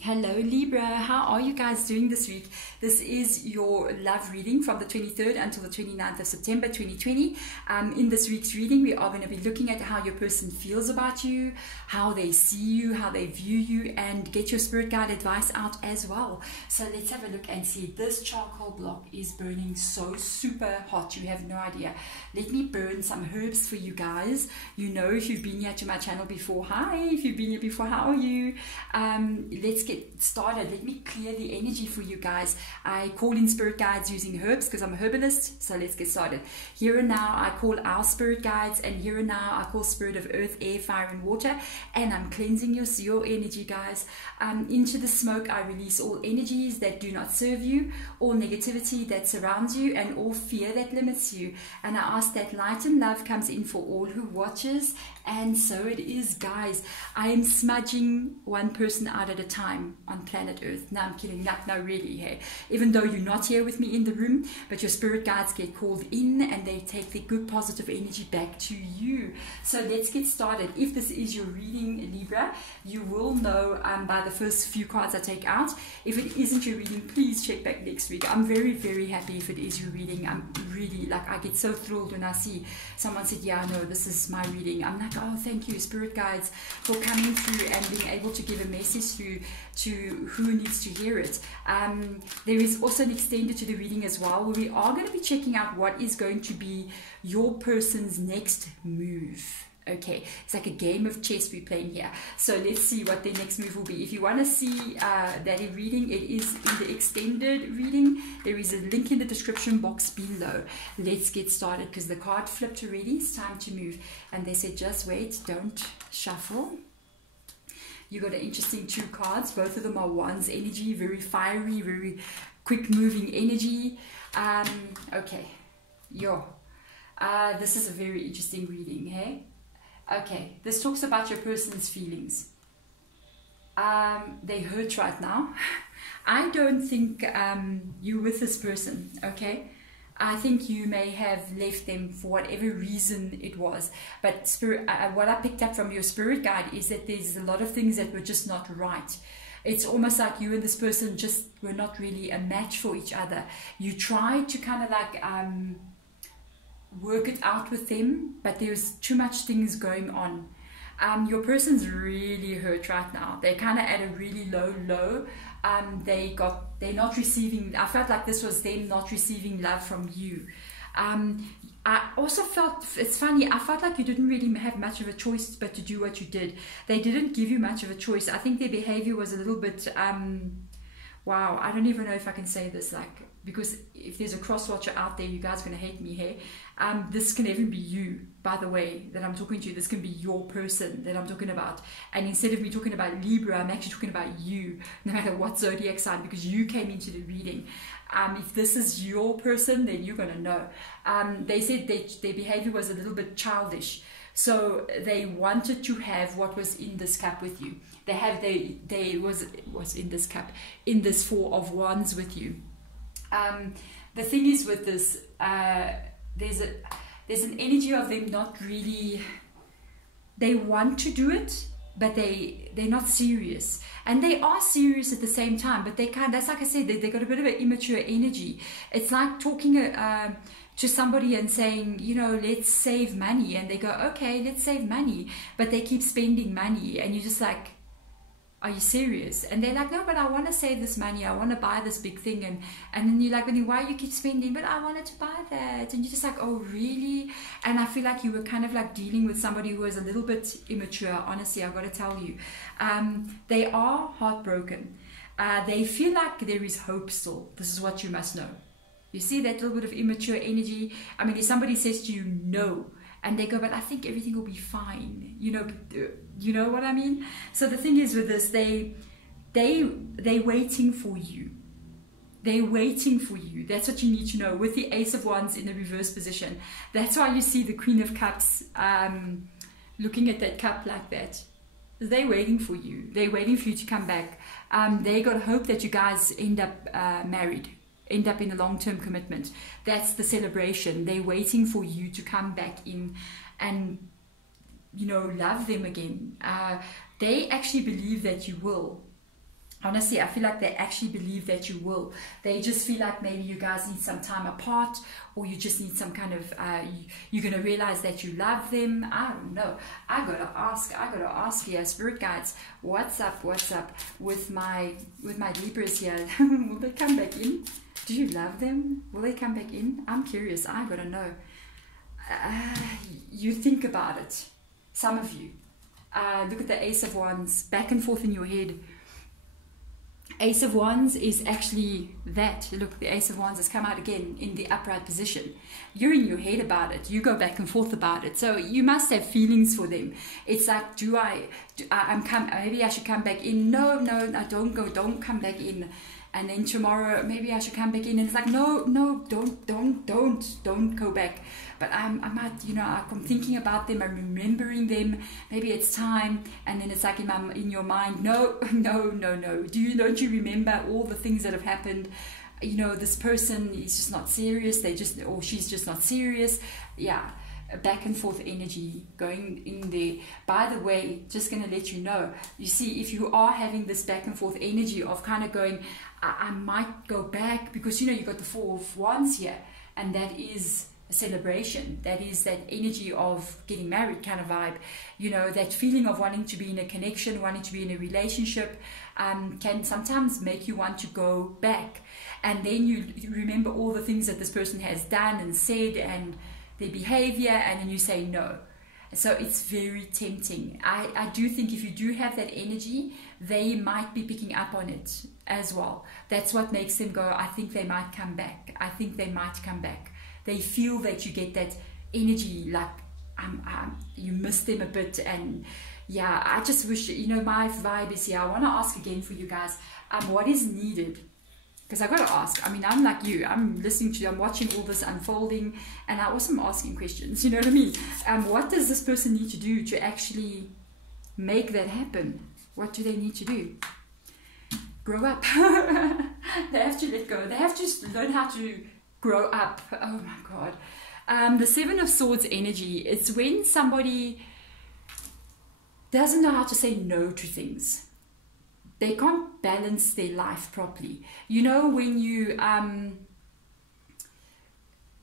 Hello Libra, how are you guys doing this week? This is your love reading from the 23rd until the 29th of September 2020. In this week's reading, we are going to be looking at how your person feels about you, how they see you, how they view you, and get your spirit guide advice out as well. So let's have a look and see. This charcoal block is burning so super hot, you have no idea. Let me burn some herbs for you guys. You know, if you've been here to my channel before, hi. If you've been here before, how are you? Let's get started. Let me clear the energy for you guys. I call in spirit guides using herbs because I'm a herbalist. So let's get started. Here and now I call our spirit guides, and here and now I call spirit of earth, air, fire and water, and I'm cleansing your energy, guys. Into the smoke I release all energies that do not serve you, all negativity that surrounds you, and all fear that limits you, and I ask that light and love comes in for all who watches. And so it is, guys. I am smudging one person out at a time on planet Earth. No, I'm kidding. No, really, hey. Even though you're not here with me in the room, but your spirit guides get called in and they take the good positive energy back to you. So let's get started. If this is your reading, Libra, you will know by the first few cards I take out. If it isn't your reading, please check back next week. I'm very, very happy if it is your reading. I'm really, like, I get so thrilled when I see someone said, yeah, no, this is my reading. I'm like, oh, thank you, spirit guides, for coming through and being able to give a message through to who needs to hear it. There is also an extended to the reading as well, where we are going to be checking out what is going to be your person's next move. Okay, it's like a game of chess we're playing here. So let's see what their next move will be. If you want to see that in reading, it is in the extended reading. There is a link in the description box below. Let's get started because the card flipped already. It's time to move. And they said, just wait, don't shuffle. You got an interesting two cards. Both of them are wands energy, very fiery, very quick moving energy. Okay, this is a very interesting reading, hey? Okay, this talks about your person's feelings. They hurt right now. I don't think you're with this person, okay? I think you may have left them for whatever reason it was. But spirit, what I picked up from your spirit guide is that there's a lot of things that were just not right. It's almost like you and this person just were not really a match for each other. You tried to kind of like work it out with them, but there's too much things going on. Your person's really hurt right now. They're kind of at a really low. They're not receiving. I felt like this was them not receiving love from you. I also felt, it's funny, I felt like you didn't really have much of a choice but to do what you did. They didn't give you much of a choice. I think their behavior was a little bit wow, I don't even know if I can say this, like, because if there's a cross watcher out there, you guys are going to hate me here. This can even be you, by the way, that I'm talking to. This can be your person that I'm talking about. And instead of me talking about Libra, I'm actually talking about you, no matter what zodiac sign, because you came into the reading. If this is your person, then you're going to know. They said that their behavior was a little bit childish. So they wanted to have what was in this cup with you. They was in this cup, in this Four of Wands with you. The thing is with this, there's an energy of them not really, they want to do it, but they're not serious, and they are serious at the same time, but that's like I said, they got a bit of an immature energy. It's like talking to somebody and saying, you know, let's save money, and they go, okay, let's save money, but they keep spending money, and you're just like, are you serious? And they're like, no, but I want to save this money, I want to buy this big thing, and then you're like, why you keep spending? But I wanted to buy that. And you're just like, oh really? And I feel like you were kind of like dealing with somebody who was a little bit immature, honestly, I've got to tell you. They are heartbroken. They feel like there is hope still. This is what you must know. You see that little bit of immature energy? I mean, if somebody says to you no, and they go, but I think everything will be fine, you know what I mean? So the thing is with this, they're waiting for you. They're waiting for you. That's what you need to know. With the Ace of Wands in the reverse position, that's why you see the Queen of Cups looking at that cup like that. They're waiting for you. They're waiting for you to come back. They got hope that you guys end up married, end up in a long-term commitment. That's the celebration. They're waiting for you to come back in and, you know, love them again. They actually believe that you will. Honestly, I feel like they actually believe that you will. They just feel like maybe you guys need some time apart, or you just need some kind of, you're going to realize that you love them. I don't know. I got to ask here, spirit guides, what's up with my Libras here? Will they come back in? Do you love them? Will they come back in? I'm curious. I got to know. You think about it. Some of you. Look at the Ace of Wands, back and forth in your head. Ace of Wands is actually that. Look, the Ace of Wands has come out again in the upright position. You're in your head about it. You go back and forth about it. So you must have feelings for them. It's like, maybe I should come back in. No, don't come back in. And then tomorrow, maybe I should come back in. And it's like, no, don't go back. But I might, I'm thinking about them, I'm remembering them. Maybe it's time. And then it's like in your mind, no. Don't you remember all the things that have happened? This person is just not serious. Or she's just not serious. Yeah. A back and forth energy going in there. By the way, just going to let you know, you see, if you are having this back and forth energy of kind of going, I might go back, because you got the Four of Wands here, and that is a celebration. That is that energy of getting married kind of vibe. That feeling of wanting to be in a connection, wanting to be in a relationship, can sometimes make you want to go back. And then you remember all the things that this person has done and said and their behavior, and then you say no. So it's very tempting. I do think if you do have that energy, they might be picking up on it as well. That's what makes them go, I think they might come back. I think they might come back. They feel that you get that energy, like you miss them a bit. And yeah, I just wish, my vibe is here. I want to ask again for you guys, what is needed? Because I got to ask. I'm like you. I'm watching all this unfolding, and I also am asking questions. You know what I mean? What does this person need to do to actually make that happen? What do they need to do? Grow up. They have to let go. They have to learn how to grow up. Oh my God. The Seven of Swords energy. It's when somebody doesn't know how to say no to things. They can't balance their life properly. When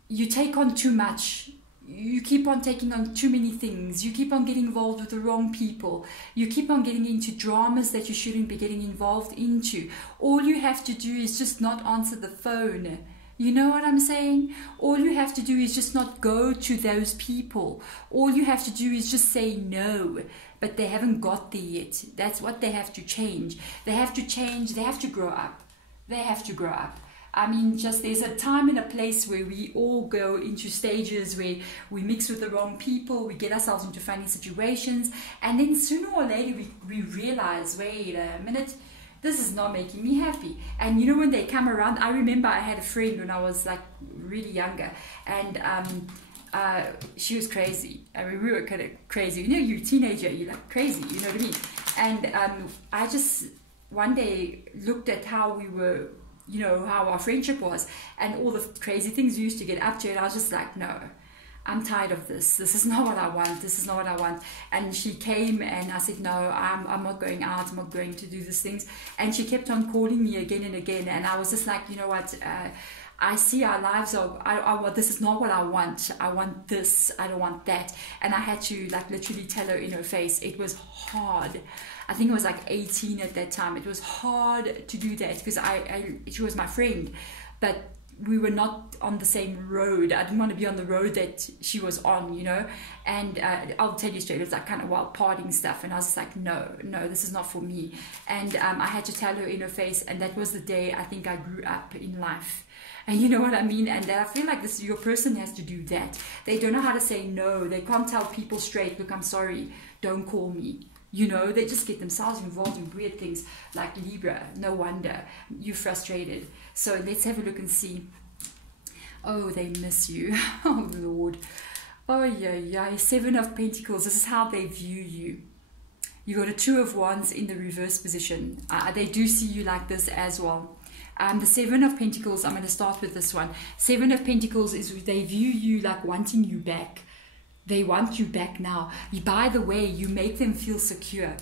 you take on too much, you keep on taking on too many things, you keep on getting involved with the wrong people, you keep on getting into dramas that you shouldn't be getting involved into. All you have to do is just not answer the phone. You know what I'm saying? All you have to do is just not go to those people. All you have to do is just say no. But they haven't got there yet. That's what they have to change. They have to change. They have to grow up. They have to grow up. There's a time and a place where we all go into stages where we mix with the wrong people, we get ourselves into funny situations, and then sooner or later we realize, wait a minute, this is not making me happy. And when they come around, I remember I had a friend when I was like really younger, and she was crazy. We were kind of crazy. You're a teenager, you're like crazy, you know what I mean? And I just one day looked at how we were, how our friendship was, and all the crazy things we used to get up to, and I was just like, no, I'm tired of this. This is not what I want. This is not what I want. And she came, and I said, no, I'm not going out. I'm not going to do these things. And she kept on calling me again and again. And I was just like, you know what? I see our lives are, this is not what I want. I want this. I don't want that. And I had to like literally tell her in her face. It was hard. I think I was like 18 at that time. It was hard to do that because she was my friend, but we were not on the same road. I didn't want to be on the road that she was on, and I'll tell you straight, it was like kind of wild partying stuff, and I was just like, no, this is not for me. And I had to tell her in her face, and that was the day I think I grew up in life. And you know what I mean? And I feel like your person has to do that. They don't know how to say no. They can't tell people straight, look, I'm sorry, don't call me. They just get themselves involved in weird things like Libra. No wonder you're frustrated. So let's have a look and see. Oh, they miss you. Oh, Lord. Oh, yeah. Seven of Pentacles. This is how they view you. You got a Two of Wands in the reverse position. They do see you like this as well. The Seven of Pentacles, I'm going to start with this one. Seven of Pentacles is they view you like wanting you back. They want you back now. By the way, you make them feel secure.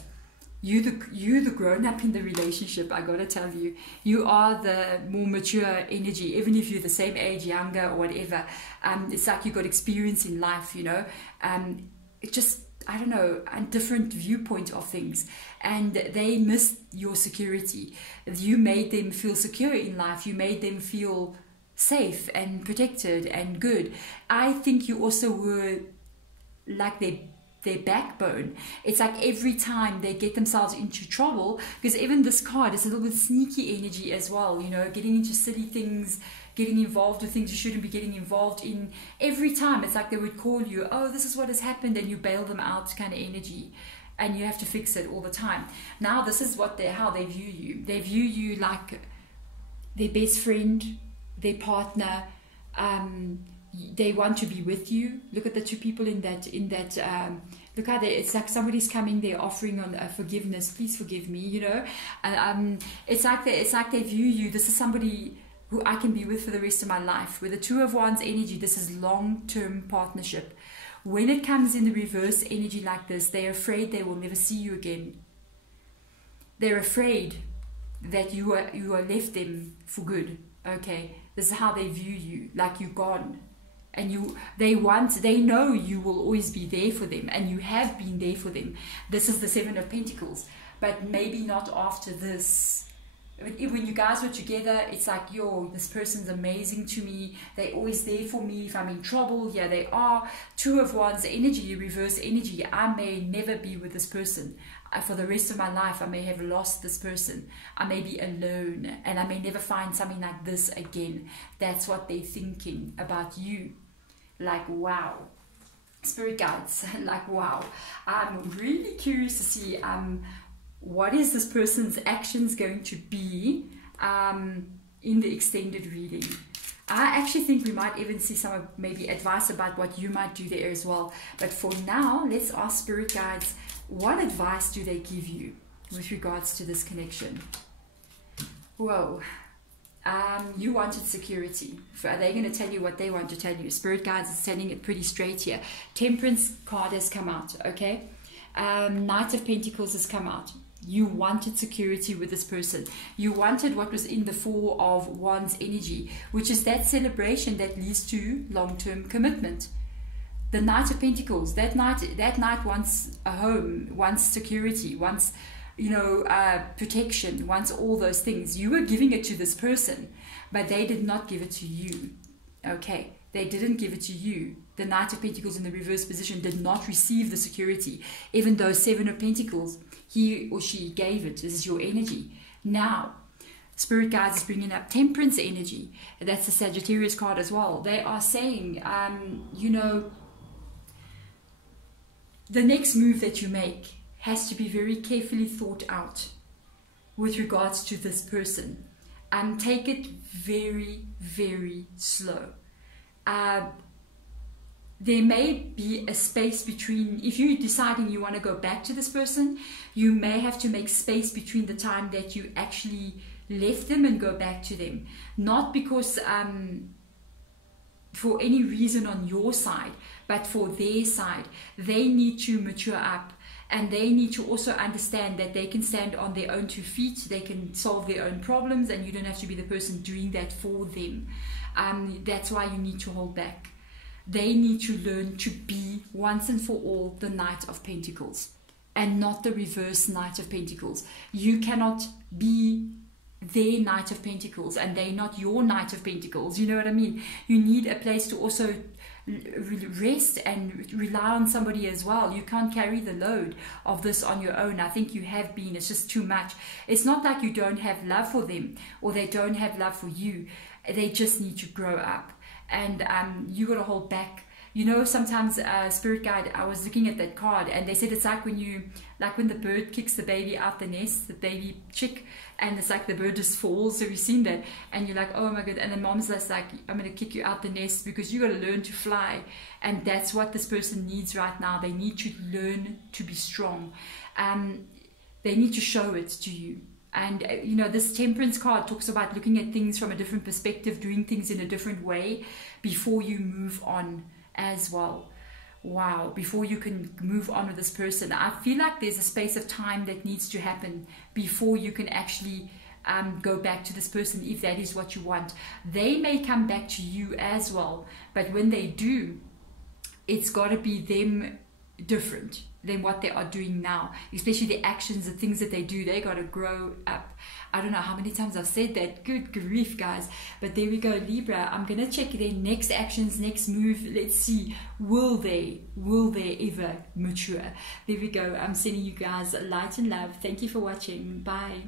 you the grown up in the relationship. I gotta tell you, you are the more mature energy, even if you're the same age, younger or whatever. It's like you got experience in life, you know. It just, I don't know, a different viewpoint of things, and they missed your security. You made them feel secure in life. You made them feel safe and protected and good. I think you also were like their backbone. It's like every time they get themselves into trouble, because even this card is a little bit sneaky energy as well, you know, getting into silly things, getting involved with things you shouldn't be getting involved in. Every time it's like they would call you, oh, this is what has happened, and you bail them out kind of energy, and you have to fix it all the time. Now this is how they view you. They view you like their best friend, their partner. They want to be with you. Look at the two people in that look how it's like somebody's coming, they're offering on forgiveness. Please forgive me, you know. It's like they view you. This is somebody who I can be with for the rest of my life. With the Two of Wands energy, this is long-term partnership. When it comes in the reverse energy like this, they're afraid they will never see you again. They're afraid that you are left them for good. Okay, this is how they view you, like you're gone. And they know you will always be there for them, and you have been there for them. This is the Seven of Pentacles, but maybe not after this. When you guys were together, it's like, yo, this person's amazing to me. They're always there for me. If I'm in trouble, yeah, they are. Two of Wands energy, reverse energy. I may never be with this person. For the rest of my life, I may have lost this person. I may be alone, and I may never find something like this again. That's what they're thinking about you. Like, wow. Spirit guides, like, wow. I'm really curious to see what is this person's actions going to be in the extended reading. I actually think we might even see some maybe advice about what you might do there as well. But for now, let's ask Spirit guides, what advice do they give you with regards to this connection? Whoa. You wanted security. Are they going to tell you what they want to tell you? Spirit guides is telling it pretty straight here. Temperance card has come out, okay? Knight of Pentacles has come out. You wanted security with this person. You wanted what was in the Four of Wands energy, which is that celebration that leads to long-term commitment. The Knight of Pentacles, that knight wants a home, wants security, wants, you know, protection, wants all those things. You were giving it to this person, but they did not give it to you. Okay, they didn't give it to you. The Knight of Pentacles in the reverse position did not receive the security, even though Seven of Pentacles, he or she gave it. This is your energy. Now, Spirit guides is bringing up Temperance energy. That's the Sagittarius card as well. They are saying, you know, the next move that you make has to be very carefully thought out with regards to this person. Take it very, very slow. There may be a space between, if you're deciding you want to go back to this person, you may have to make space between the time that you actually left them and go back to them. Not because for any reason on your side, but for their side. They need to mature up, and they need to also understand that they can stand on their own 2 feet, they can solve their own problems, and you don't have to be the person doing that for them. That's why you need to hold back. They need to learn to be once and for all the Knight of Pentacles, and not the reverse Knight of Pentacles. You cannot be their Knight of Pentacles and they're not your Knight of Pentacles. You know what I mean? You need a place to also rest and rely on somebody as well. You can't carry the load of this on your own. I think you have been. It's just too much. It's not like you don't have love for them or they don't have love for you. They just need to grow up, and you got to hold back. You know, sometimes Spirit Guide, I was looking at that card and they said it's like when the bird kicks the baby out the nest, the baby chick, and it's like the bird just falls. So you've seen that and you're like, oh my God. And the mom's just like, I'm going to kick you out the nest because you got to learn to fly. And that's what this person needs right now. They need to learn to be strong. They need to show it to you. And, you know, this Temperance card talks about looking at things from a different perspective, doing things in a different way before you move on as well. wow, before you can move on with this person. I feel like there's a space of time that needs to happen before you can actually go back to this person, if that is what you want. They may come back to you as well, but when they do, it's got to be them different than what they are doing now, especially the actions, the things that they do. They got to grow up. I don't know how many times I've said that. Good grief, guys. But there we go, Libra. I'm going to check their next actions, next move. Let's see, will they ever mature? There we go. I'm sending you guys light and love. Thank you for watching. Bye.